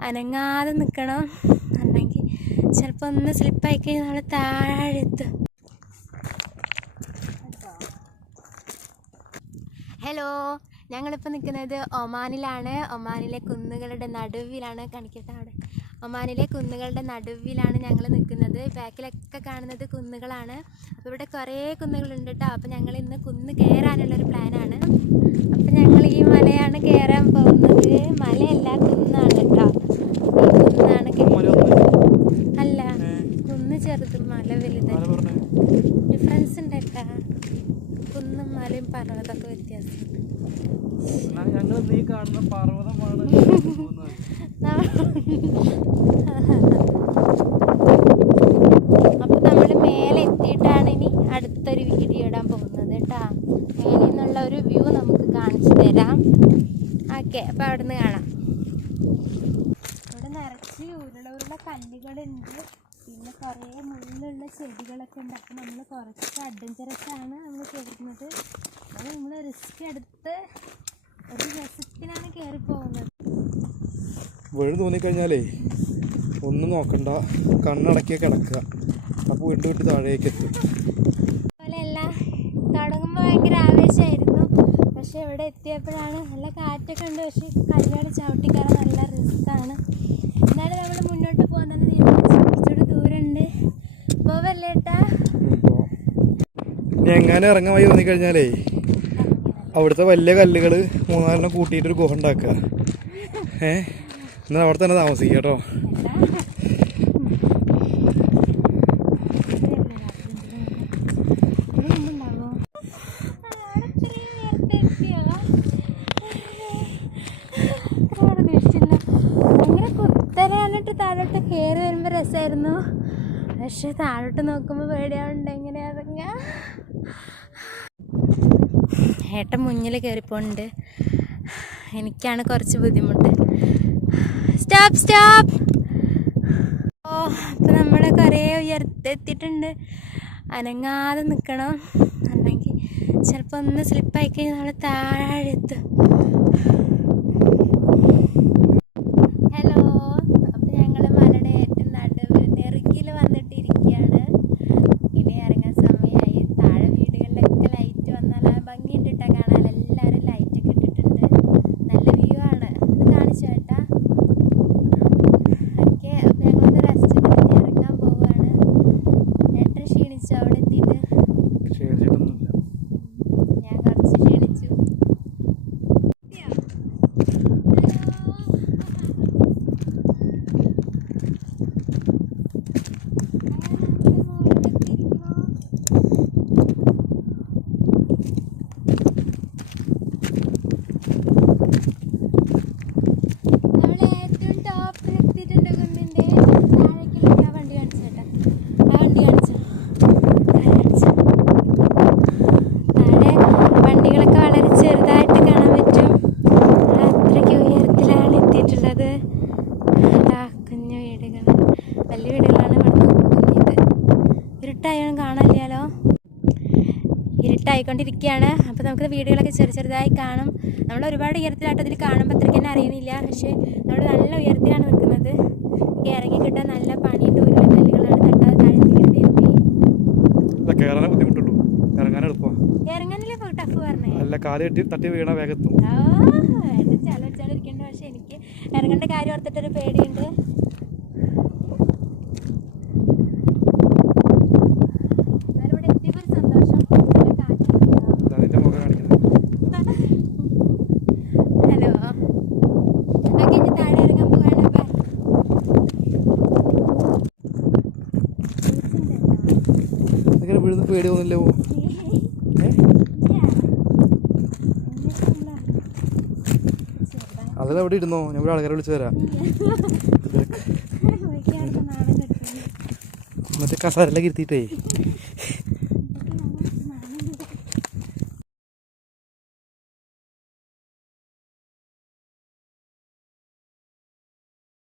അനങ്ങാതെ നിൽക്കണം അല്ലെങ്കിൽ ചിലപ്പോൾ ഒന്ന് സ്ലിപ്പായി കഴിഞ്ഞാൽ നമ്മൾ താഴെത്തും ഹലോ ഞങ്ങളിപ്പോൾ നിൽക്കുന്നത് ഒമാനിലാണ്. ഒമാനിലെ കുന്നുകളുടെ നടുവിലാണ്. കാണിക്കട്ടെ അവിടെ. ഒമാനിലെ കുന്നുകളുടെ നടുവിലാണ് ഞങ്ങൾ നിൽക്കുന്നത് ബാക്കിലൊക്കെ കാണുന്നത് കുന്നുകളാണ്. അപ്പോൾ ഇവിടെ കുറേ കുന്നുകളുണ്ട് കേട്ടോ അപ്പോൾ ഞങ്ങൾ ഇന്ന് കുന്ന് കയറാനുള്ളൊരു പ്ലാനാണ് അപ്പോൾ ഞങ്ങൾ ഈ മലയാണ് കയറാൻ പോകുന്നത് മലയല്ല കുന്നാണ് കേട്ടോ ഈ കുന്നാണ് കേ- അല്ല കുന്ന് ചെറുത് മല വലുത് ഡിഫറൻസ് ഉണ്ട് കേട്ടോ മലയും പർവതമൊക്കെ വ്യത്യാസമുണ്ട് ഞങ്ങൾ നീ കാണുന്ന പർവതമാണ്. അപ്പൊ നമ്മൾ മേലെ എത്തിയിട്ടാണ് ഇനി അടുത്തൊരു വീഡിയോ ഇടാൻ പോകുന്നത് കേട്ടാ. മേലെ നിന്നുള്ള ഒരു വ്യൂ നമുക്ക് കാണിച്ചു തരാം. ഓക്കെ അപ്പൊ അവിടെ നിന്ന് കാണാം. ഇവിടെ നിറച്ച് ഉരുള ഉരുള കല്ലുകളുണ്ട്. പിന്നെ കുറേ മുള്ളുള്ള ചെടികളൊക്കെ ഉണ്ട്. നമ്മൾ കുറച്ച് അഡ്വഞ്ചറസ് ആണ് നമ്മൾ കയറുന്നത് അത് നമ്മൾ റിസ്ക് എടുത്ത് ഒരു രസത്തിനാണ് കയറി പോകുന്നത്. വീട് തോന്നിക്കഴിഞ്ഞാലേ ഒന്നും നോക്കണ്ട. കണ്ണടക്കിയ കിടക്കുക. അപ്പോൾ വീണ്ടും വീട്ടിൽ താഴേക്ക് എത്തും. അതുപോലെയല്ല തുടങ്ങുമ്പോൾ ഭയങ്കര ആവേശമായിരുന്നു. പക്ഷെ ഇവിടെ എത്തിയപ്പോഴാണ് നല്ല കാറ്റൊക്കെ ഉണ്ട്. പക്ഷെ കല്ലുകൾ ചവിട്ടിക്കാറ് നല്ല ഇനി എങ്ങനെ ഇറങ്ങാൻ വഴി തോന്നിക്കഴിഞ്ഞാലേ അവിടുത്തെ വലിയ കല്ലുകൾ മൂന്നാലെണ്ണം കൂട്ടിയിട്ടൊരു ഗുഹ ഉണ്ടാക്കുക. ഏ? എന്നാൽ അവിടെ തന്നെ താമസിക്കുക കേട്ടോ. കുത്തനെയാണിട്ട് താഴോട്ട് കയറി വരുമ്പോൾ രസമായിരുന്നു പക്ഷെ താഴോട്ട് നോക്കുമ്പോൾ പേടിയാവുണ്ട് എങ്ങനെ ഇറങ്ങാ. ഏട്ടൻ മുന്നിൽ കയറിപ്പോണ്ട്. എനിക്കാണ് കുറച്ച് ബുദ്ധിമുട്ട്. സ്റ്റോപ്പ് സ്റ്റോപ്പ് ഓ അപ്പം നമ്മൾ കുറേ ഉയർത്തെത്തിയിട്ടുണ്ട്. അനങ്ങാതെ നിൽക്കണം അല്ലെങ്കിൽ ചിലപ്പോൾ ഒന്ന് സ്ലിപ്പായി കഴിഞ്ഞാൽ നമ്മൾ താഴെ ഇരുട്ടായാലും കാണില്ലല്ലോ ഇരുട്ടായിക്കൊണ്ടിരിക്കുകയാണ്. അപ്പോൾ നമുക്ക് വീടുകളൊക്കെ ചെറു ചെറുതായി കാണും. നമ്മൾ ഒരുപാട് ഉയരത്തിലായിട്ട് അതിൽ കാണുമ്പോൾ അത്രയ്ക്ക് തന്നെ അറിയണില്ല. പക്ഷേ നമ്മൾ നല്ല ഉയരത്തിലാണ് നിൽക്കുന്നത് ഇറങ്ങി കിട്ടാൻ നല്ല പണിയുണ്ട്. ഒരുപാട് കല്ലുകളാണ് തട്ടാതെ താഴ്ത്തിക്കുന്നത് അല്ല കയറാനേ ബുദ്ധിമുട്ടുള്ളൂ. ഇറങ്ങാൻ എളുപ്പമാണ് ഇറങ്ങാനല്ലേ ടഫ് പറഞ്ഞേ? അല്ല കാൽ കെട്ടി തട്ടി വീണ വേഗത്തും ആ, ഏട്ടൻ ചലച്ചാലിരിക്കണ്ട പക്ഷെ എനിക്ക് ഇറങ്ങേണ്ട കാര്യം ഓർത്തിട്ടൊരു പേടിയുണ്ട്. വീഴുന്ന പേടി തോന്നില്ലവോ പോ അതിൽ അവിടെ ഇരുന്നോ? ഞാൻ ഇവിടെ ആൾക്കാരെ വിളിച്ചു തരാം. മറ്റേ കസാരയിലേക്ക് ഇരുത്തിയിട്ടേ.